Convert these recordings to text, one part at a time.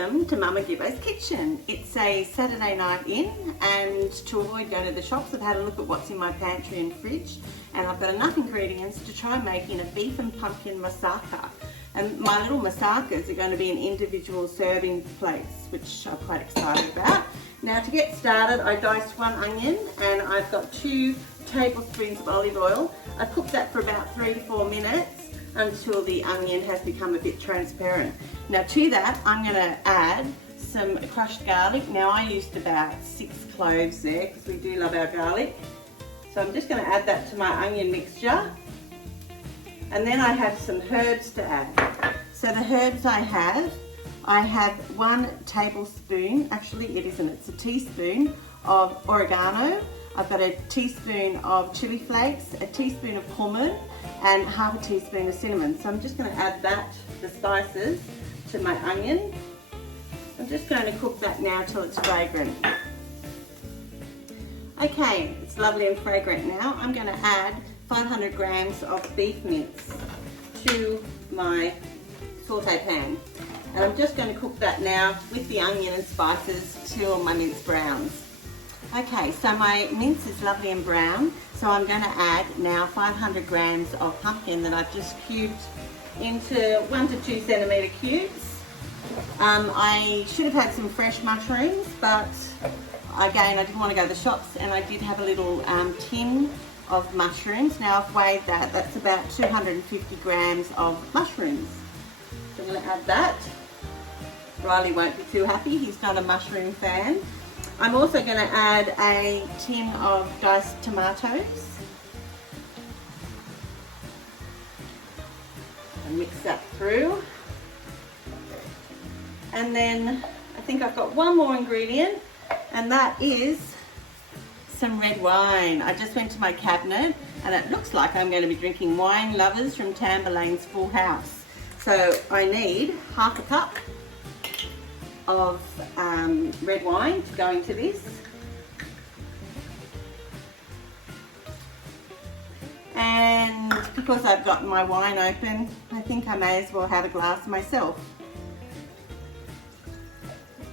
Welcome to Mama Gibbo's kitchen. It's a Saturday night in, and to avoid going to the shops, I've had a look at what's in my pantry and fridge, and I've got enough ingredients to try making a beef and pumpkin moussaka. And my little moussakas are going to be in individual serving plates, which I'm quite excited about. Now to get started, I diced one onion and I've got 2 tablespoons of olive oil. I cooked that for about 3 to 4 minutes until the onion has become a bit transparent. Now to that, I'm going to add some crushed garlic. Now I used about 6 cloves there because we do love our garlic. So I'm just going to add that to my onion mixture. And then I have some herbs to add. So the herbs I have 1 tablespoon, actually it isn't, it's a teaspoon of oregano. I've got a teaspoon of chilli flakes, a teaspoon of cumin, and half a teaspoon of cinnamon. So I'm just going to add that, the spices, to my onion. I'm just going to cook that now till it's fragrant. Okay, it's lovely and fragrant now. I'm going to add 500 grams of beef mince to my saute pan. And I'm just going to cook that now with the onion and spices till my mince browns. Okay, so my mince is lovely and brown, so I'm going to add now 500 grams of pumpkin that I've just cubed into 1 to 2 centimetre cubes. I should have had some fresh mushrooms, but again I didn't want to go to the shops, and I did have a little tin of mushrooms. Now I've weighed that, that's about 250 grams of mushrooms. So I'm going to add that. Riley won't be too happy, he's not a mushroom fan. I'm also going to add a tin of diced tomatoes and mix that through. And then I think I've got one more ingredient, and that is some red wine. I just went to my cabinet and it looks like I'm going to be drinking Wine Lovers from Tamburlaine's Full House. So I need half a cup of red wine to go into this, and because I've got my wine open, I think I may as well have a glass myself.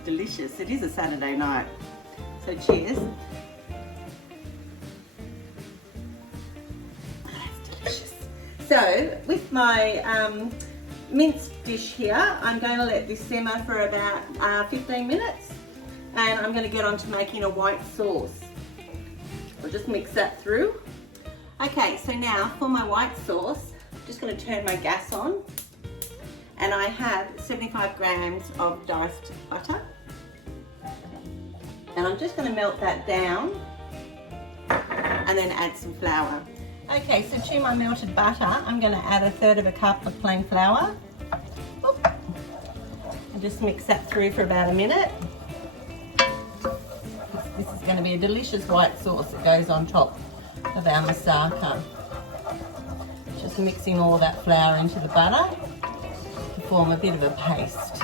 Delicious. It is a Saturday night, so cheers. That's delicious. So with my minced dish here, I'm going to let this simmer for about 15 minutes, and I'm going to get on to making a white sauce. I'll just mix that through. Okay, so now for my white sauce, I'm just going to turn my gas on, and I have 75 grams of diced butter, and I'm just going to melt that down and then add some flour. Okay, so to my melted butter, I'm going to add 1/3 cup of plain flour. And just mix that through for about a minute. This is going to be a delicious white sauce that goes on top of our moussaka. Just mixing all that flour into the butter to form a bit of a paste.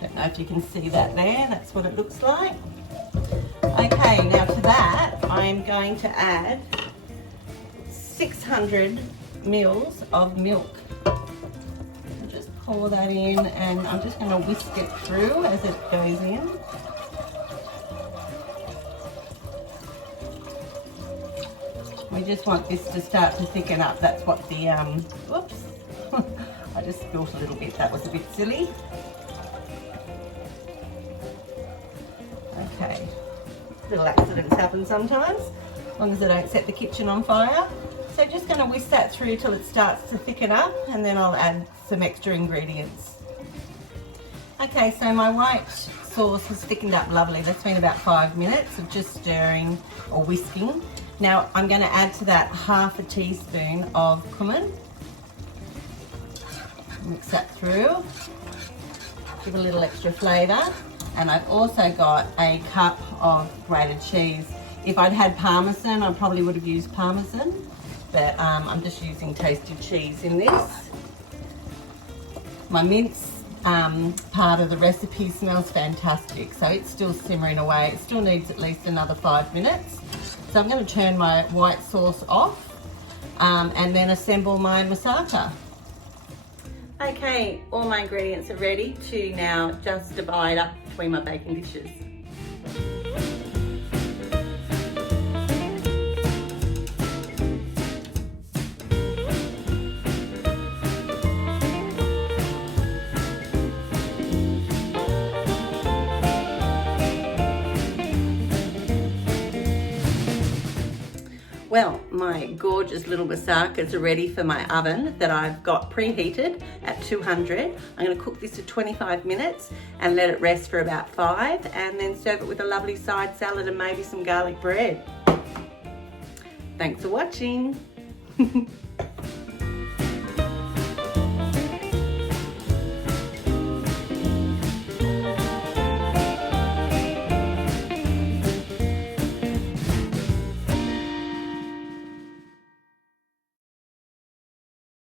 Don't know if you can see that there, that's what it looks like. Okay, now to that I'm going to add 600 mils of milk. Just pour that in, and I'm just going to whisk it through as it goes in. We just want this to start to thicken up. That's what the, whoops, I just spilled a little bit, that was a bit silly. Okay, little accidents happen sometimes, as long as I don't set the kitchen on fire. So just going to whisk that through till it starts to thicken up, and then I'll add some extra ingredients. Okay, so my white sauce has thickened up lovely. That's been about 5 minutes of just stirring or whisking. Now I'm going to add to that half a teaspoon of cumin. Mix that through, give a little extra flavour. And I've also got a cup of grated cheese. If I'd had Parmesan, I probably would have used Parmesan, but I'm just using toasted cheese in this. My mince part of the recipe smells fantastic, so it's still simmering away. It still needs at least another 5 minutes. So I'm going to turn my white sauce off and then assemble my moussaka. Okay, all my ingredients are ready to now just divide up between my baking dishes. Well, my gorgeous little moussakas are ready for my oven that I've got preheated at 200. I'm going to cook this for 25 minutes and let it rest for about 5, and then serve it with a lovely side salad and maybe some garlic bread. Thanks for watching.